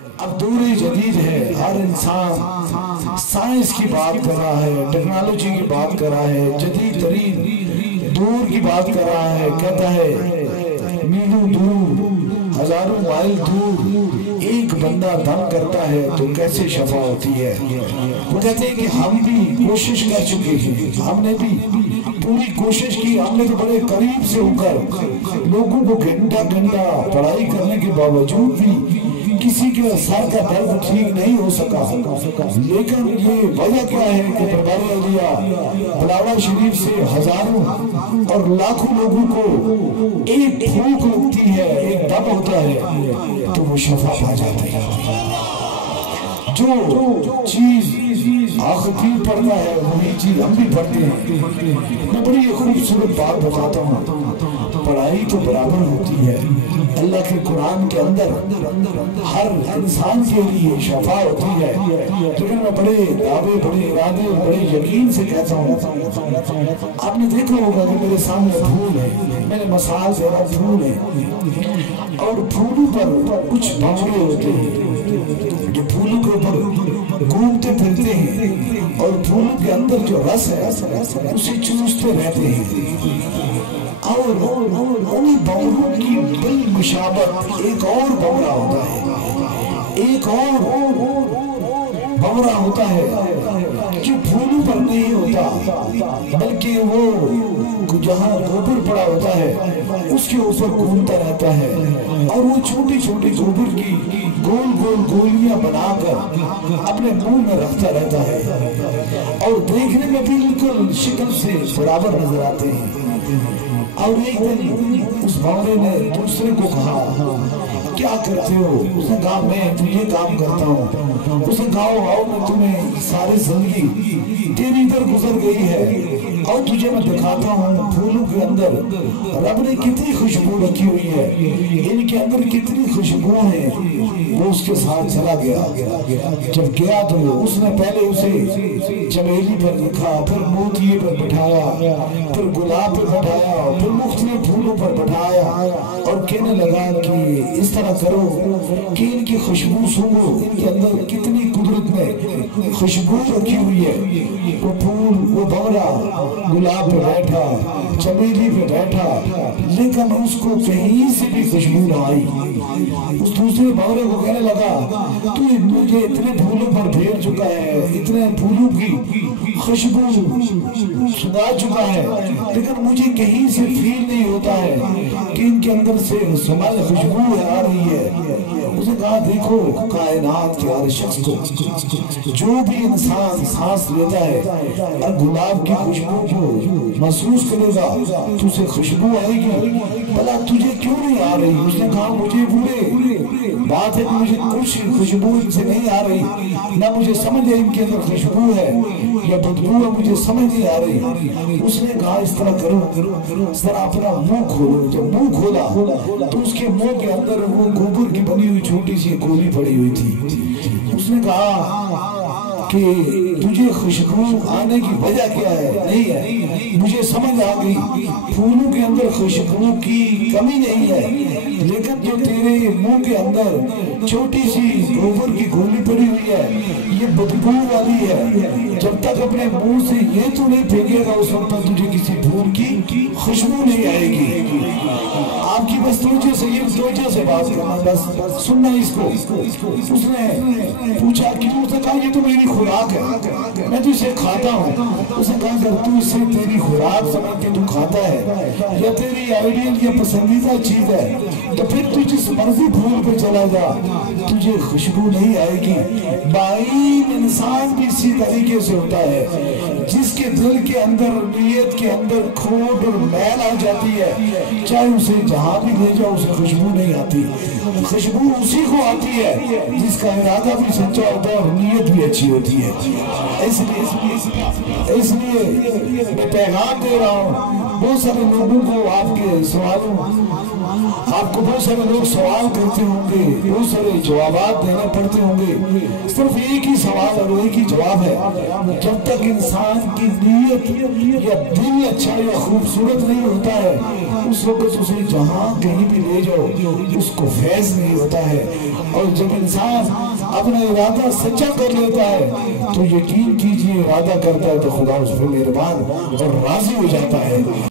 اب دور جدید ہے، ہر انسان سائنس کی بات کر رہا ہے، ٹیکنالوجی کی بات کر رہا ہے، جدید ترین دور کی بات کر رہا ہے، کہتا ہے میلوں دور، ہزاروں مائل دور ایک بندہ دم کرتا ہے تو کیسے شفا ہوتی ہے۔ وہ کہتے ہیں کہ ہم بھی کوشش کر چکے ہیں، ہم نے بھی پوری کوشش کی، ہم نے تو بڑے قریب سے ہو کر لوگوں کو گھنٹہ گھنٹہ پڑھائی کرنے کے باوجود بھی کسی کے سر کا درد ٹھیک نہیں ہو سکا، لیکن یہ وجہ کیا ہے کہ دربار عالیہ بلاوڑہ شریف سے ہزاروں اور لاکھوں لوگوں کو ایک بھوک لگتی ہے، ایک دم ہوتا ہے تو وہ شفا پا جاتے ہیں۔ جو چیز آخر پیر پڑھتا ہے وہی چیز ہم بھی پڑھتے ہیں۔ میں بڑی خوبصورت بات بتاتا ہوں، پڑھائی تو برابر ہوتی ہے، اللہ کے قرآن کے اندر ہر انسان کے لیے شفا ہوتی ہے، لیکن میں بڑے دعوے، بڑے ارادے اور بڑے یقین سے کہتا ہوں، آپ نے دیکھا ہوگا کہ میرے سامنے پھول ہے، میں نے مثال دے رہا پھول ہے، اور پھولوں پر کچھ بھنورے ہوتے ہیں جو پھولوں کے اوپر گھومتے پھرتے ہیں اور پھولوں کے اندر جو رس ہے اسے چوستے رہتے ہیں، اور انہی بھنوروں کی بالمشابہت ایک اور بھنورا ہوتا ہے، ایک اور بھنورا ہوتا ہے جو پھولوں پر نہیں ہوتا بلکہ وہ جہاں گوبر پڑا ہوتا ہے اس کے اوپر گھومتا رہتا ہے، اور وہ چھوٹی چھوٹی گوبر کی گول گول گولیاں بنا کر اپنے منہ میں رکھتا رہتا ہے، اور دیکھنے میں بالکل شکل سے برابر نظر آتے ہیں۔ اور ایک دن اس بھنورے نے دوسرے کو کہا کیا کرتے ہو؟ اس نے کہا میں یہ کام کرتا ہوں۔ اس نے کہا آؤ میں تمہیں ساری زندگی تیری ادھر گزر گئی ہے اور تجھے میں دکھاتا ہوں پھولوں کے اندر رب نے کتنی خوشبو رکھی ہوئی ہے، ان کے اندر کتنی خوشبو ہے۔ وہ اس کے ساتھ چلا گیا، جب گیا تو اس نے پہلے اسے چمیلی پر رکھا، پھر موتیے پر بٹھایا، پھر گلاب پر بٹھایا، پھر مختلف پھولوں پر بٹھایا، اور کہنے لگا کہ اس طرح کرو کہ ان کی خوشبو سنو، ان کے اندر کتنی قدرت نے خوشبو رکھی ہوئی ہے۔ وہ پھول، وہ بھنورا گلاب پہ بیٹھا، چمیلی پہ بیٹھا، لیکن اس کو کہیں سے بھی خوشبو نہ آئی۔ اس دوسرے بھنورے کو کہنے لگا تو مجھے اتنے پھولوں پر پھیر چکا ہے، اتنے پھولوں کی خوشبو سنا چکا ہے، لیکن مجھے کہیں سے فیل نہیں ہوتا ہے کہ ان کے اندر سے سمال خوشبو آ رہی ہے۔ اس نے کہا دیکھو کائنات کے ہر شخص کو جو بھی انسان سانس لیتا ہے اور گلاب کی خوشبو کو محسوس کرے گا تو اسے خوشبو آئے گی، بھلا تجھے کیوں نہیں آ رہی؟ اس نے کہا مجھے پورے بات ہے کہ مجھے کچھ خوشبو ان سے نہیں آ رہی، نہ مجھے سمجھ ہے ان کے اندر خوشبو ہے یا بدبو ہے، مجھے سمجھ نہیں آ رہی۔ اس نے کہا اس طرح کرو، اس طرح اپنا منہ کھولو۔ جب منہ کھولا تو اس کے منہ کے اندر وہ گوبر کی بنی ہوئی چھوٹی سی گولی پڑی ہوئی تھی۔ اس نے کہا کہ تجھے خوشبو آنے کی وجہ کیا ہے؟ نہیں ہے، مجھے سمجھ آ گئی، پھولوں کے اندر خوشبو کی کمی نہیں ہے، لیکن جو تیرے منہ کے اندر چھوٹی سی گوبر کی گولی پڑی ہوئی ہے یہ بدبو والی ہے، جب تک اپنے منہ سے یہ تو نہیں پھینکے گا اس وقت تجھے کسی پھول کی خوشبو نہیں آئے گی۔ آپ کی بس توجہ سے، یہ توجہ سے بات کرنا، بس سننا اس کو۔ اس نے پوچھا کیوں؟ اس نے کہا یہ تو میری خوراک ہے، میں تو اسے کھاتا ہوں۔ اس نے کہا اگر تو اسے تیری خوراک سمجھ کے تو کھاتا ہے یا تیری آئیڈیل یا پسندیدہ چیز ہے تو پھر تو جس مرضی پھول پہ چلا جا تجھے خوشبو نہیں آئے گی۔ بائین انسان بھی اسی طریقے سے ہوتا ہے، جس کے دل کے اندر، نیت کے اندر کھوٹ اور میل آ جاتی ہے، چاہے اسے جہاں بھی لے جاؤ اسے خوشبو نہیں آتی۔ خوشبو اسی کو آتی ہے جس کا ارادہ بھی سچا ہوتا ہے اور نیت بھی اچھی ہوتی ہے۔ اس لیے میں پیغام دے رہا ہوں بہت سارے لوگوں کو، آپ کے سوالوں، آپ کو بہت سارے لوگ سوال کرتے ہوں گے، بہت سارے جوابات دینے پڑتے ہوں گے، صرف ایک ہی سوال اور ایک ہی جواب ہے، جب تک انسان کی نیت یا دل اچھا یا خوبصورت نہیں ہوتا ہے اس وقت اسے جہاں کہیں بھی لے جاؤ اس کو فیض نہیں ہوتا ہے. اور جب انسان اپنا ارادہ سچا کر لیتا ہے تو یقین کیجئے ارادہ کرتا ہے تو خدا اس پہ مہربان اور راضی ہو جاتا ہے.